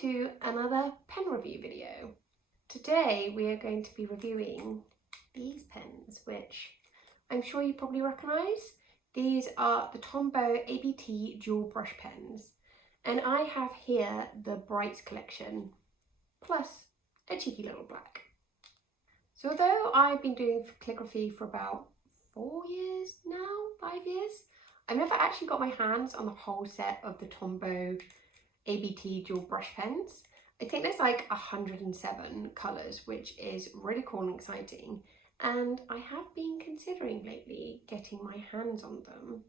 to another pen review video. Today we are going to be reviewing these pens, which I'm sure you probably recognise. These are the Tombow ABT dual brush pens, and I have here the Brights collection, plus a cheeky little black. So although I've been doing calligraphy for about 4 years now, 5 years, I've never actually got my hands on the whole set of the Tombow ABT dual brush pens. I think there's like 107 colours, which is really cool and exciting, and I have been considering lately getting my hands on them.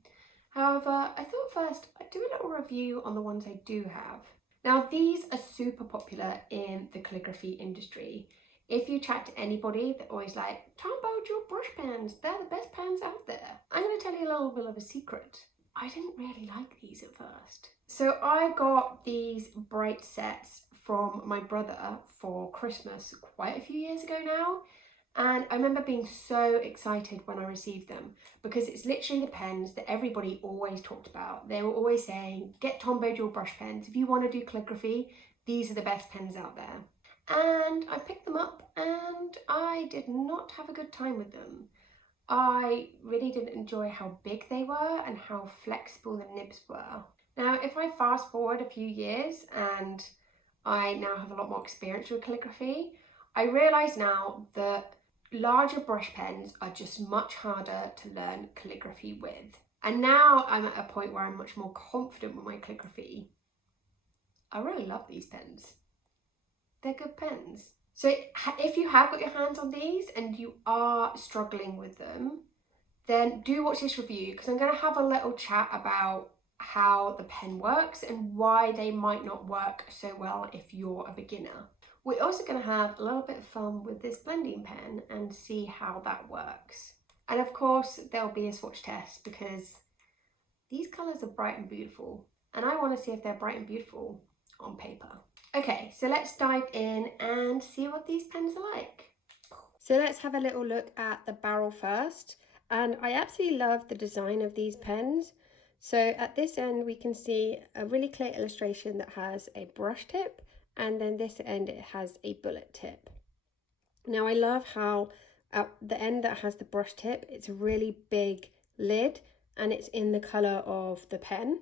However, I thought first I'd do a little review on the ones I do have. Now, these are super popular in the calligraphy industry. If you chat to anybody, they're always like, Tombow dual brush pens, they're the best pens out there. I'm going to tell you a little bit of a secret. I didn't really like these at first. So I got these Bright sets from my brother for Christmas quite a few years ago now. And I remember being so excited when I received them because it's literally the pens that everybody always talked about. They were always saying, get Tombow dual brush pens. If you want to do calligraphy, these are the best pens out there. And I picked them up and I did not have a good time with them. I really didn't enjoy how big they were and how flexible the nibs were. Now, if I fast forward a few years and I now have a lot more experience with calligraphy, I realise now that larger brush pens are just much harder to learn calligraphy with. And now I'm at a point where I'm much more confident with my calligraphy. I really love these pens. They're good pens. So if you have got your hands on these and you are struggling with them, then do watch this review because I'm going to have a little chat about how the pen works and why they might not work so well if you're a beginner. We're also going to have a little bit of fun with this blending pen and see how that works. And of course, there'll be a swatch test because these colours are bright and beautiful, and I want to see if they're bright and beautiful on paper. Okay, so let's dive in and see what these pens are like. So let's have a little look at the barrel first. And I absolutely love the design of these pens. So at this end, we can see a really clear illustration that has a brush tip, and then this end, it has a bullet tip. Now I love how at the end that has the brush tip, it's a really big lid and it's in the colour of the pen.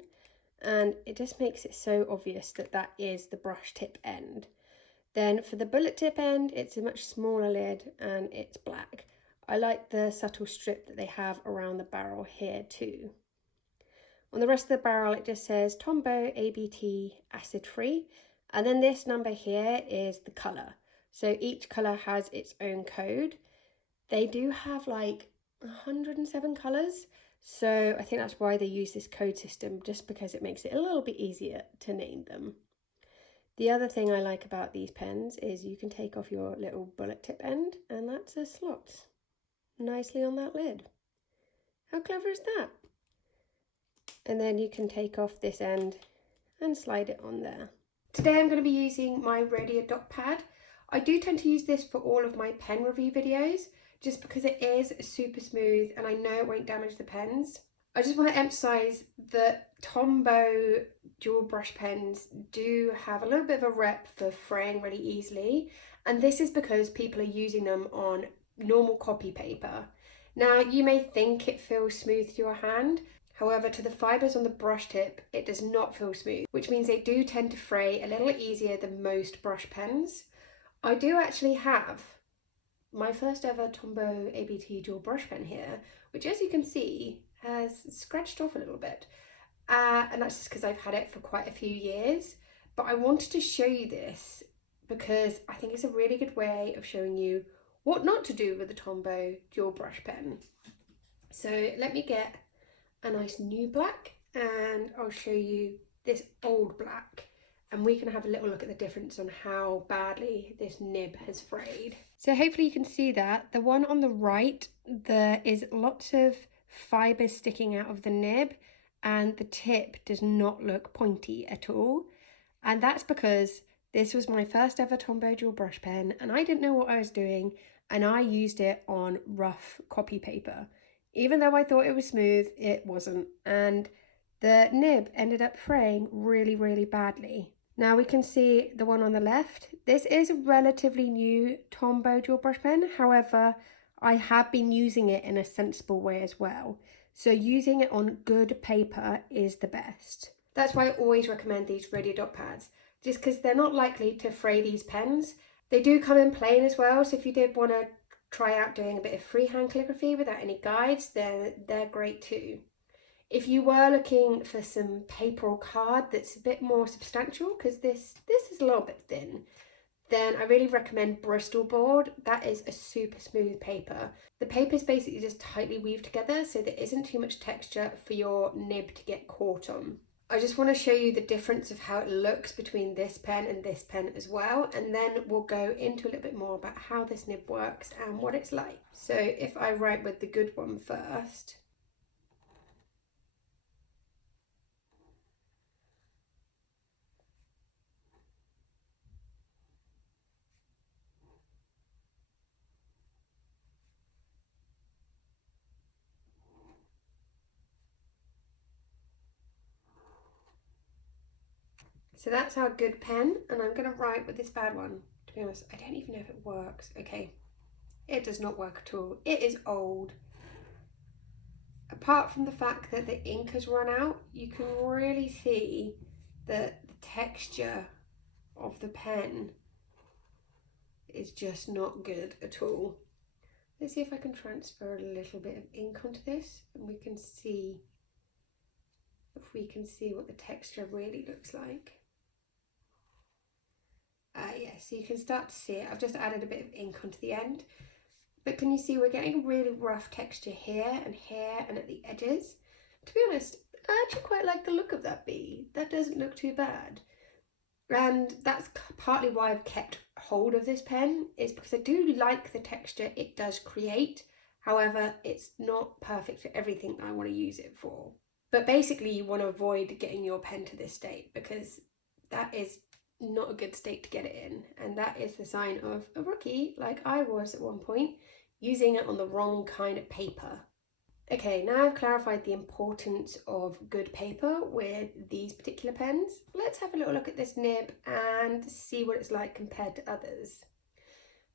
And it just makes it so obvious that that is the brush tip end. Then for the bullet tip end, it's a much smaller lid and it's black. I like the subtle strip that they have around the barrel here too. On the rest of the barrel, it just says Tombow ABT acid free. And then this number here is the colour. So each colour has its own code. They do have like 107 colours. So I think that's why they use this code system, just because it makes it a little bit easier to name them. The other thing I like about these pens is you can take off your little bullet tip end, and that's a slot nicely on that lid. How clever is that? And then you can take off this end and slide it on there. Today I'm going to be using my Rhodia dot pad. I do tend to use this for all of my pen review videos, just because it is super smooth and I know it won't damage the pens. I just want to emphasise that Tombow dual brush pens do have a little bit of a rep for fraying really easily, and this is because people are using them on normal copy paper. Now, you may think it feels smooth to your hand, however, to the fibres on the brush tip, it does not feel smooth, which means they do tend to fray a little easier than most brush pens. I do actually have my first ever Tombow ABT dual brush pen here, which, as you can see, has scratched off a little bit. And that's just because I've had it for quite a few years. But I wanted to show you this because I think it's a really good way of showing you what not to do with the Tombow dual brush pen. So let me get a nice new black and I'll show you this old black, and we can have a little look at the difference on how badly this nib has frayed. So hopefully you can see that. The one on the right, there is lots of fibres sticking out of the nib and the tip does not look pointy at all. And that's because this was my first ever Tombow dual brush pen and I didn't know what I was doing, and I used it on rough copy paper. Even though I thought it was smooth, it wasn't. And the nib ended up fraying really, really badly. Now we can see the one on the left. This is a relatively new Tombow dual brush pen. However, I have been using it in a sensible way as well. So using it on good paper is the best. That's why I always recommend these radio dot pads, just because they're not likely to fray these pens. They do come in plain as well, so if you did want to try out doing a bit of freehand calligraphy without any guides, then they're great too. If you were looking for some paper or card that's a bit more substantial, because this is a little bit thin, then I really recommend Bristol board. That is a super smooth paper. The paper is basically just tightly weaved together, so there isn't too much texture for your nib to get caught on. I just want to show you the difference of how it looks between this pen and this pen as well, and then we'll go into a little bit more about how this nib works and what it's like. So if I write with the good one first, so that's our good pen, and I'm going to write with this bad one. To be honest, I don't even know if it works. Okay, it does not work at all. It is old. Apart from the fact that the ink has run out, you can really see that the texture of the pen is just not good at all. Let's see if I can transfer a little bit of ink onto this, and we can see what the texture really looks like. Yeah, so you can start to see it. I've just added a bit of ink onto the end, but can you see we're getting a really rough texture here and at the edges. To be honest, I actually quite like the look of that bee. That doesn't look too bad. And that's partly why I've kept hold of this pen, is because I do like the texture it does create. However, it's not perfect for everything I want to use it for. But basically you want to avoid getting your pen to this state, because that is not a good state to get it in, and that is the sign of a rookie, like I was at one point, using it on the wrong kind of paper. Okay, now I've clarified the importance of good paper with these particular pens. Let's have a little look at this nib and see what it's like compared to others.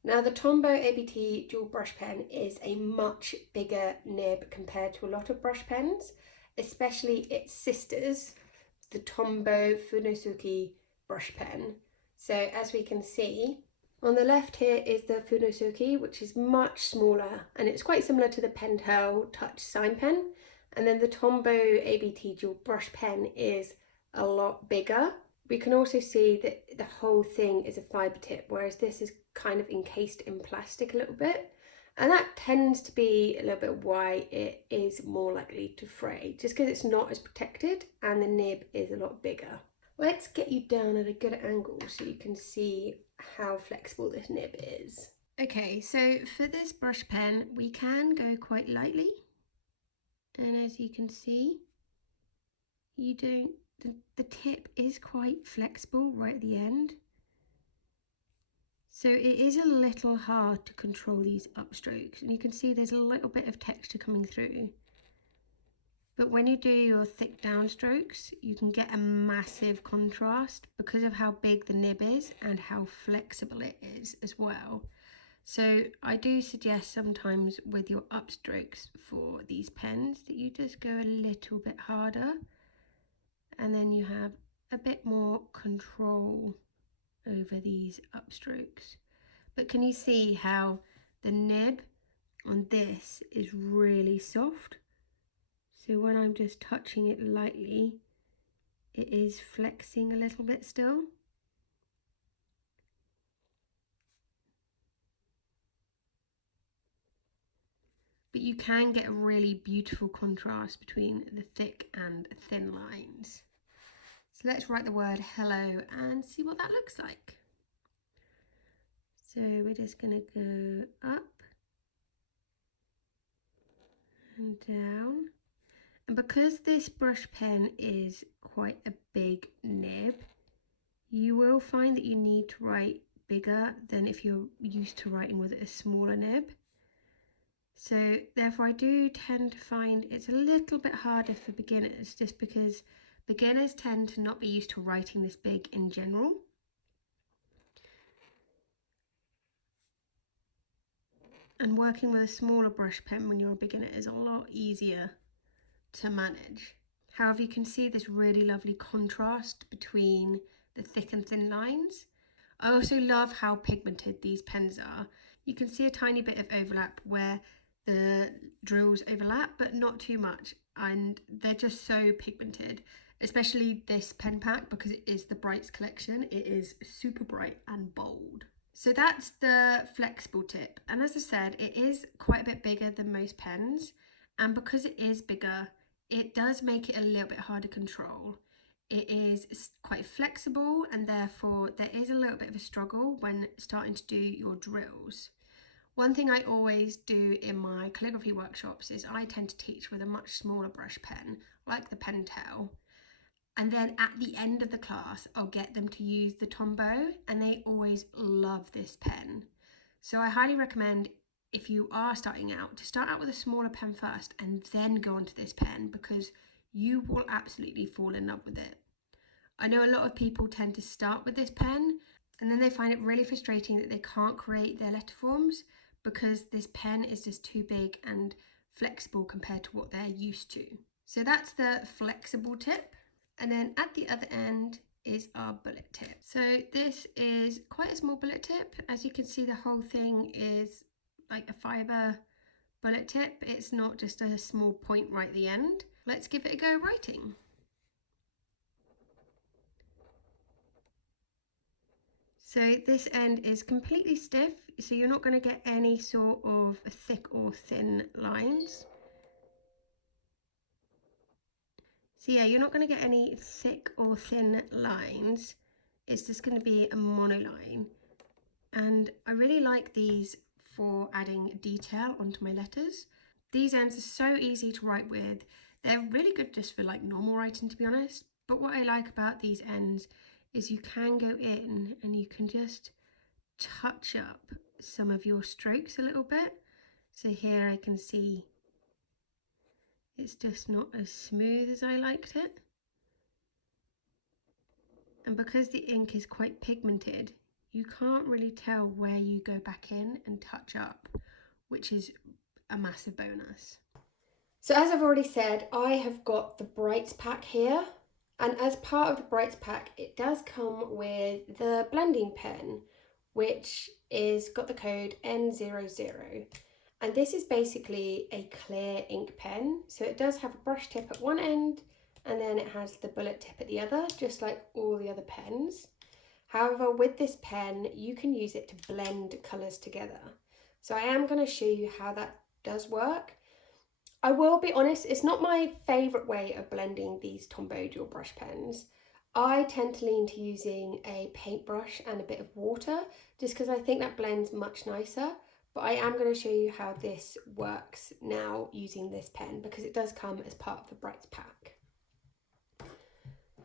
Now the Tombow ABT dual brush pen is a much bigger nib compared to a lot of brush pens, especially its sisters, the Tombow Funosuke brush pen. So as we can see, on the left here is the Funosuke, which is much smaller, and it's quite similar to the Pentel Touch Sign Pen. And then the Tombow ABT dual brush pen is a lot bigger. We can also see that the whole thing is a fibre tip, whereas this is kind of encased in plastic a little bit. And that tends to be a little bit why it is more likely to fray, just because it's not as protected and the nib is a lot bigger. Let's get you down at a good angle so you can see how flexible this nib is. Okay, so for this brush pen, we can go quite lightly. And as you can see, the tip is quite flexible right at the end. So it is a little hard to control these upstrokes, and you can see there's a little bit of texture coming through. But when you do your thick downstrokes, you can get a massive contrast because of how big the nib is and how flexible it is as well. So I do suggest sometimes with your upstrokes for these pens that you just go a little bit harder, and then you have a bit more control over these upstrokes. But can you see how the nib on this is really soft? So when I'm just touching it lightly, it is flexing a little bit still. But you can get a really beautiful contrast between the thick and thin lines. So let's write the word hello and see what that looks like. So we're just going to go up and down. And because this brush pen is quite a big nib, you will find that you need to write bigger than if you're used to writing with a smaller nib. So therefore I do tend to find it's a little bit harder for beginners, just because Beginners tend to not be used to writing this big in general. And working with a smaller brush pen when you're a beginner is a lot easier to manage. However, you can see this really lovely contrast between the thick and thin lines. I also love how pigmented these pens are. You can see a tiny bit of overlap where the drills overlap, but not too much, and they're just so pigmented, especially this pen pack because it is the Brights collection. It is super bright and bold. So that's the flexible tip, and as I said, it is quite a bit bigger than most pens, and because it is bigger, it does make it a little bit harder to control. It is quite flexible, and therefore there is a little bit of a struggle when starting to do your drills. One thing I always do in my calligraphy workshops is I tend to teach with a much smaller brush pen, like the Pentel. And then at the end of the class, I'll get them to use the Tombow, and they always love this pen. So I highly recommend, if you are starting out, to start out with a smaller pen first and then go onto this pen, because you will absolutely fall in love with it. I know a lot of people tend to start with this pen and then they find it really frustrating that they can't create their letter forms because this pen is just too big and flexible compared to what they're used to. So that's the flexible tip. And then at the other end is our bullet tip. So this is quite a small bullet tip. As you can see, the whole thing is like a fibre bullet tip. It's not just a small point right at the end. Let's give it a go writing. So this end is completely stiff, so you're not going to get any sort of thick or thin lines. So yeah, you're not going to get any thick or thin lines. It's just going to be a monoline. And I really like these for adding detail onto my letters. These ends are so easy to write with. They're really good just for like normal writing, to be honest. But what I like about these ends is you can go in and you can just touch up some of your strokes a little bit. So here I can see it's just not as smooth as I liked it. And because the ink is quite pigmented, you can't really tell where you go back in and touch up, which is a massive bonus. So as I've already said, I have got the Brights pack here. And as part of the Brights pack, it does come with the blending pen, which is got the code N00. And this is basically a clear ink pen. So it does have a brush tip at one end, and then it has the bullet tip at the other, just like all the other pens. However, with this pen, you can use it to blend colours together. So I am going to show you how that does work. I will be honest, it's not my favourite way of blending these Tombow dual brush pens. I tend to lean to using a paintbrush and a bit of water, just because I think that blends much nicer. But I am going to show you how this works now using this pen, because it does come as part of the Brights pack.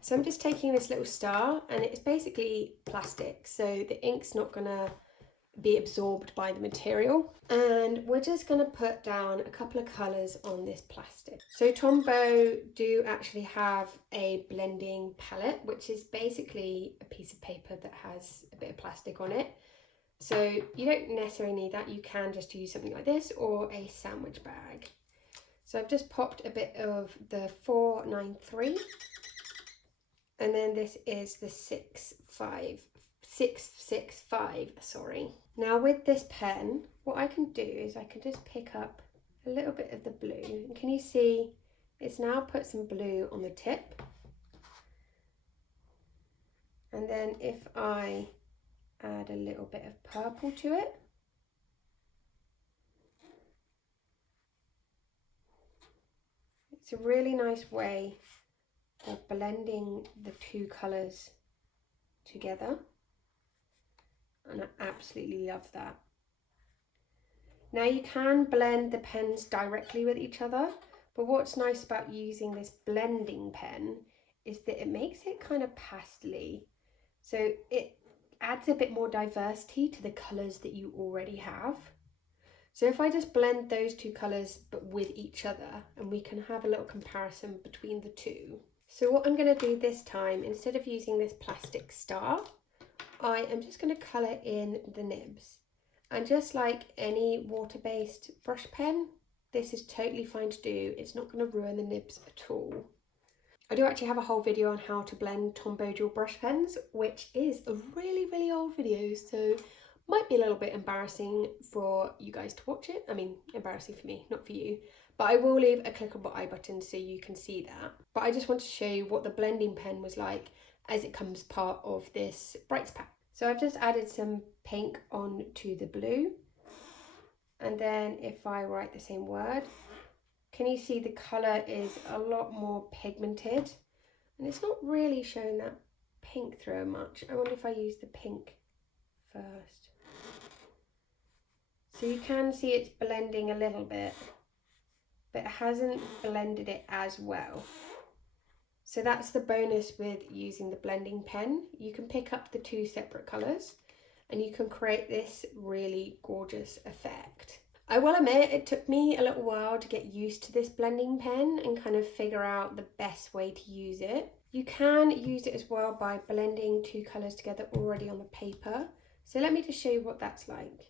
So I'm just taking this little star, and it's basically plastic, so the ink's not going to be absorbed by the material, and we're just going to put down a couple of colours on this plastic. So Tombow do actually have a blending palette, which is basically a piece of paper that has a bit of plastic on it. So you don't necessarily need that, you can just use something like this or a sandwich bag. So I've just popped a bit of the 493, and then this is the 665, sorry. Now with this pen, what I can do is I can just pick up a little bit of the blue. And can you see it's now put some blue on the tip? And then if I add a little bit of purple to it, it's a really nice way of blending the two colours together, and I absolutely love that. Now you can blend the pens directly with each other, but what's nice about using this blending pen is that it makes it kind of pastel-y, so it adds a bit more diversity to the colours that you already have. So if I just blend those two colours but with each other, and we can have a little comparison between the two. So what I'm going to do this time, instead of using this plastic star, I am just going to colour in the nibs. And just like any water-based brush pen, this is totally fine to do. It's not going to ruin the nibs at all. I do actually have a whole video on how to blend Tombow dual brush pens, which is a really old video, so might be a little bit embarrassing for you guys to watch it. I mean, embarrassing for me, not for you. But I will leave a clickable I button so you can see that. But I just want to show you what the blending pen was like as it comes part of this Brights pack. So I've just added some pink onto the blue. And then if I write the same word, can you see the colour is a lot more pigmented? And it's not really showing that pink through much. I wonder if I use the pink first. So you can see it's blending a little bit, but it hasn't blended it as well. So that's the bonus with using the blending pen. You can pick up the two separate colours and you can create this really gorgeous effect. I will admit it took me a little while to get used to this blending pen and kind of figure out the best way to use it. You can use it as well by blending two colours together already on the paper. So let me just show you what that's like.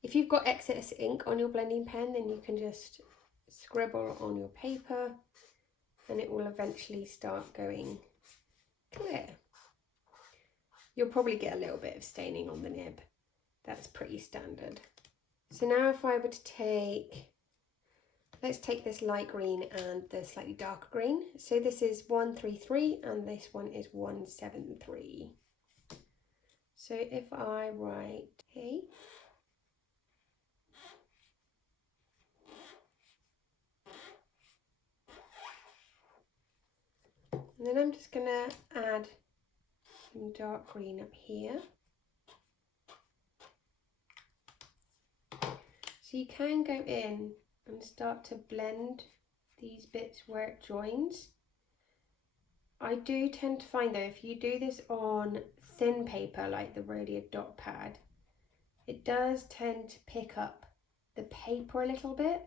If you've got excess ink on your blending pen, then you can just scribble on your paper and it will eventually start going clear. You'll probably get a little bit of staining on the nib. That's pretty standard. So now if I were to take, let's take this light green and the slightly darker green. So this is 133 and this one is 173. So if I write A, and then I'm just going to add some dark green up here. So you can go in and start to blend these bits where it joins. I do tend to find though, if you do this on thin paper like the Rhodia dot pad, it does tend to pick up the paper a little bit,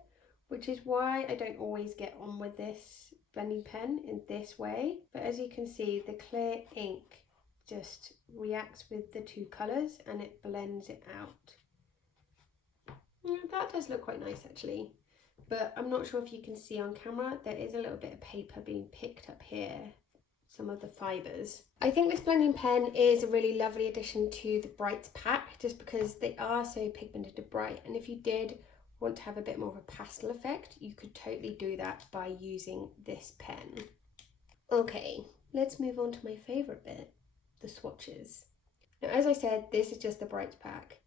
which is why I don't always get on with this blending pen in this way. But as you can see, the clear ink just reacts with the two colours and it blends it out. That does look quite nice actually, but I'm not sure if you can see on camera, there is a little bit of paper being picked up here, some of the fibres. I think this blending pen is a really lovely addition to the Brights pack, just because they are so pigmented and bright, and if you did want to have a bit more of a pastel effect, you could totally do that by using this pen. Okay, let's move on to my favourite bit, the swatches. Now as I said, this is just the Brights pack.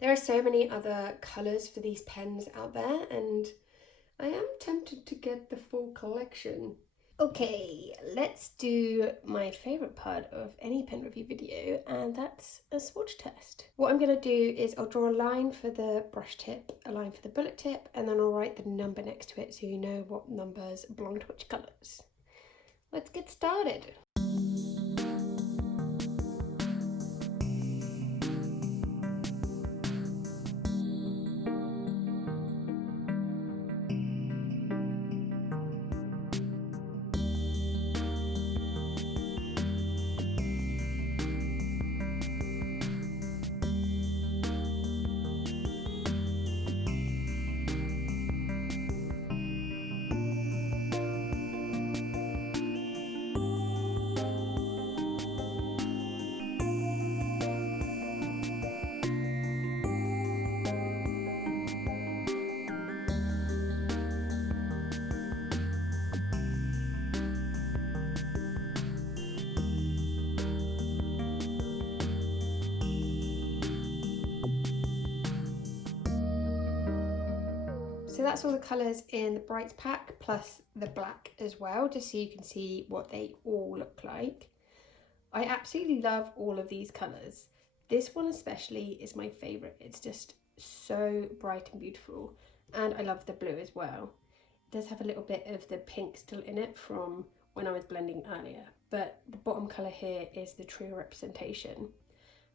There are so many other colours for these pens out there and I am tempted to get the full collection. Okay, let's do my favourite part of any pen review video, and that's a swatch test. What I'm going to do is I'll draw a line for the brush tip, a line for the bullet tip, and then I'll write the number next to it so you know what numbers belong to which colours. Let's get started. So that's all the colours in the Brights pack, plus the black as well, just so you can see what they all look like. I absolutely love all of these colours. This one especially is my favourite. It's just so bright and beautiful, and I love the blue as well. It does have a little bit of the pink still in it from when I was blending earlier, but the bottom colour here is the true representation.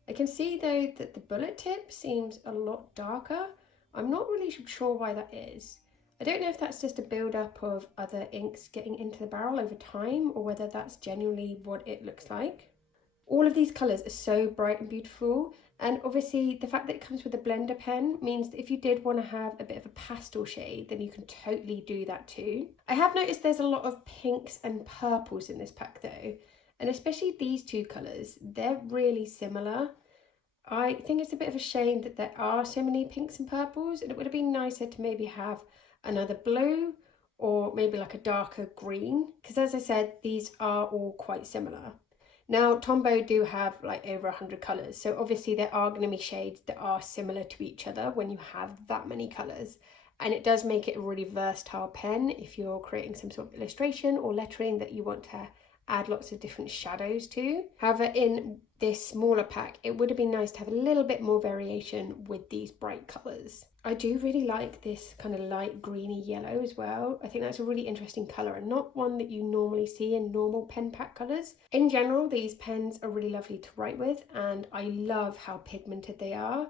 I can see though that the bullet tip seems a lot darker. I'm not really sure why that is. I don't know if that's just a build-up of other inks getting into the barrel over time or whether that's genuinely what it looks like. All of these colours are so bright and beautiful, and obviously the fact that it comes with a blender pen means that if you did want to have a bit of a pastel shade, then you can totally do that too. I have noticed there's a lot of pinks and purples in this pack though, and especially these two colours, they're really similar. I think it's a bit of a shame that there are so many pinks and purples, and it would have been nicer to maybe have another blue or maybe like a darker green, because as I said, these are all quite similar. Now, Tombow do have like over 100 colours, so obviously there are going to be shades that are similar to each other when you have that many colours. And it does make it a really versatile pen if you're creating some sort of illustration or lettering that you want to add lots of different shadows to. However, in this smaller pack, it would have been nice to have a little bit more variation with these bright colours. I do really like this kind of light greeny yellow as well. I think that's a really interesting colour and not one that you normally see in normal pen pack colours. In general, these pens are really lovely to write with, and I love how pigmented they are.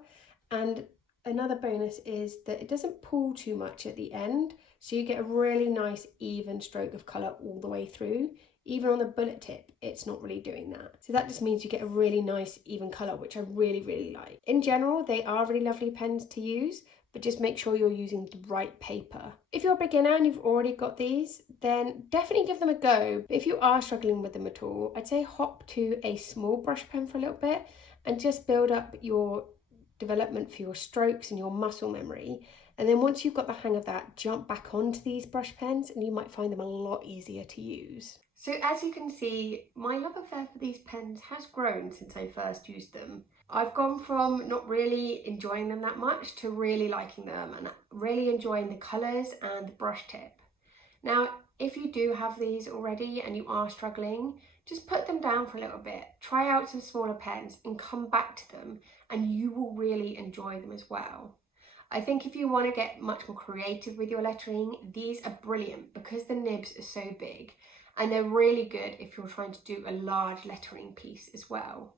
And another bonus is that it doesn't pull too much at the end, so you get a really nice even stroke of colour all the way through. Even on the bullet tip, it's not really doing that. So that just means you get a really nice even colour, which I really, really like. In general, they are really lovely pens to use, but just make sure you're using the right paper. If you're a beginner and you've already got these, then definitely give them a go. But if you are struggling with them at all, I'd say hop to a small brush pen for a little bit and just build up your development for your strokes and your muscle memory. And then once you've got the hang of that, jump back onto these brush pens and you might find them a lot easier to use. So as you can see, my love affair for these pens has grown since I first used them. I've gone from not really enjoying them that much to really liking them and really enjoying the colours and the brush tip. Now, if you do have these already and you are struggling, just put them down for a little bit, try out some smaller pens and come back to them, and you will really enjoy them as well. I think if you want to get much more creative with your lettering, these are brilliant because the nibs are so big, and they're really good if you're trying to do a large lettering piece as well.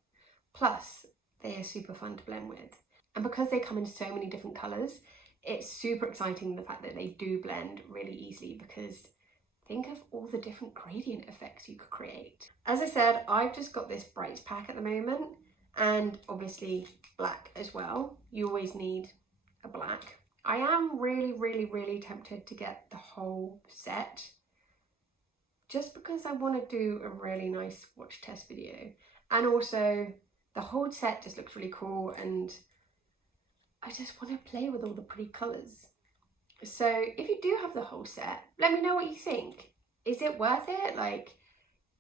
Plus, they are super fun to blend with. And because they come in so many different colours, it's super exciting the fact that they do blend really easily, because think of all the different gradient effects you could create. As I said, I've just got this brights pack at the moment, and obviously black as well. You always need a black. I am really tempted to get the whole set, just because I want to do a really nice swatch test video. And also the whole set just looks really cool, and I just want to play with all the pretty colours. So if you do have the whole set, let me know what you think. Is it worth it? Like,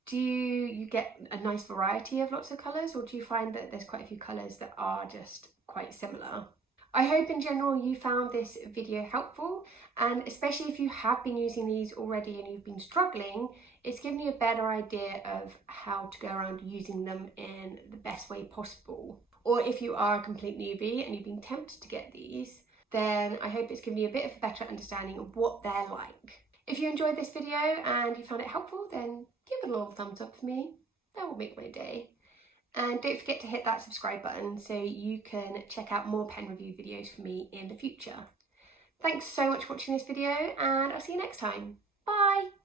do you get a nice variety of lots of colours, or do you find that there's quite a few colours that are just quite similar? I hope in general you found this video helpful, and especially if you have been using these already and you've been struggling, it's given you a better idea of how to go around using them in the best way possible. Or if you are a complete newbie and you've been tempted to get these, then I hope it's given you a bit of a better understanding of what they're like. If you enjoyed this video and you found it helpful, then give it a little thumbs up for me. That will make my day. And don't forget to hit that subscribe button so you can check out more pen review videos from me in the future. Thanks so much for watching this video, and I'll see you next time. Bye!